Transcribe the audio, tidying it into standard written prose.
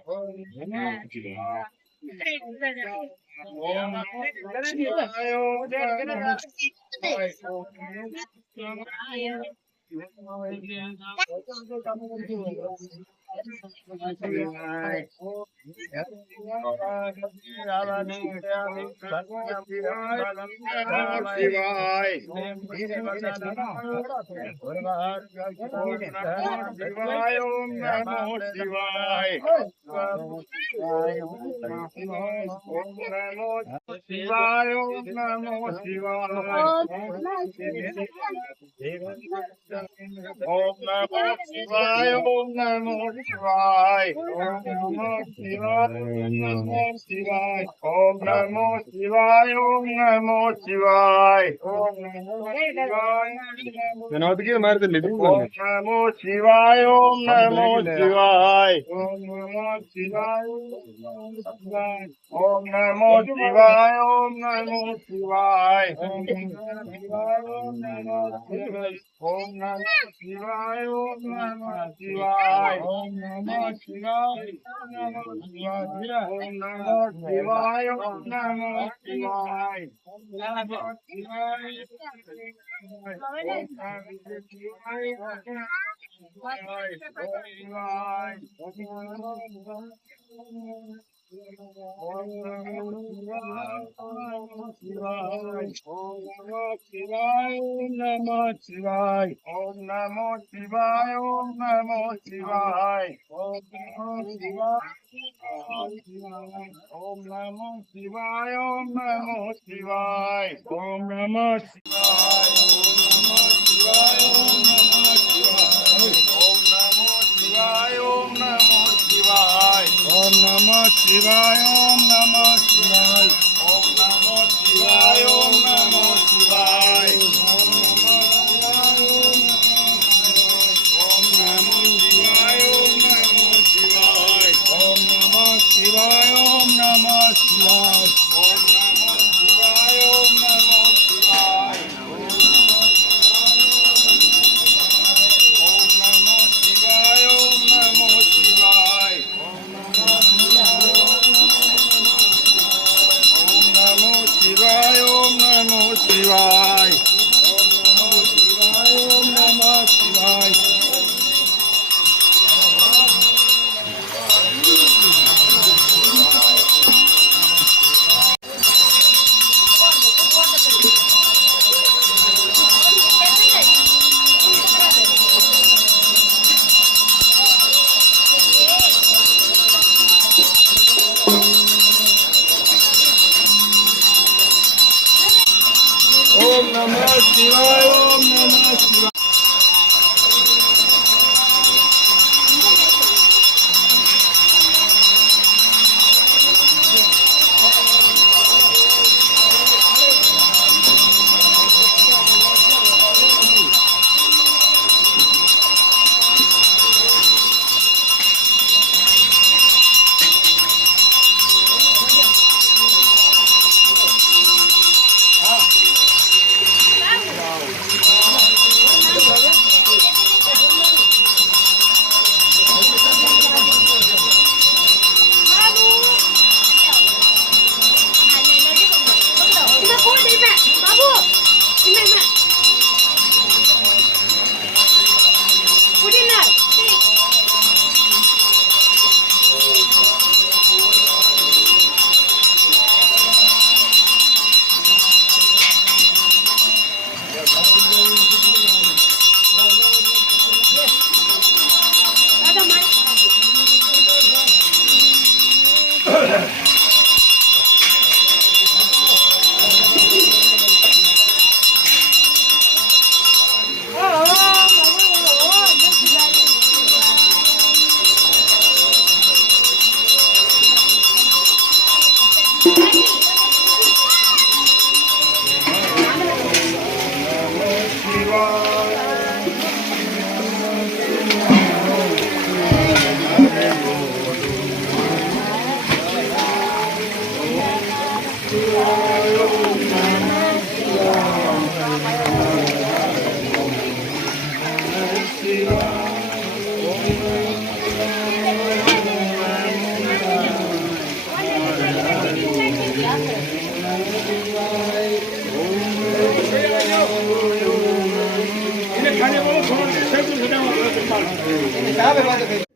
Om Namo Shivaya, Om Namo Shivaya, Om Namo Shivaya, Om Namo Shivaya, Om Namo Shivaya, Om Namo Shivaya, Om Namo Shivaya. Genelde merdi ne Om Namo Shivaya, Om Namo Shivaya, Om Namo Shivaya, Om Namo Shivaya, Om Namo Shivaya, Om Namo Shivaya, Om Namo Shivaya. Om Namah Shivaya, Om Namah Shivaya, Om Namah Shivaya, Om Namah Shivaya, Om Namah Shivaya, Om Namah Shivaya, Om Namah Shivaya, Om Namo Shivaya, Om Namo Shivaya, Om Namo Shivaya, Om Namo Shivaya, Om Namo Shivaya, Om Namo Shivaya, Om Namo Shivaya, Om Namo Shivaya, Om Namo Shivaya, Om Namo Shivaya, Om Namo Shivaya, Om Namo Shivaya, Om Namo એને સાહેબ વાત કરી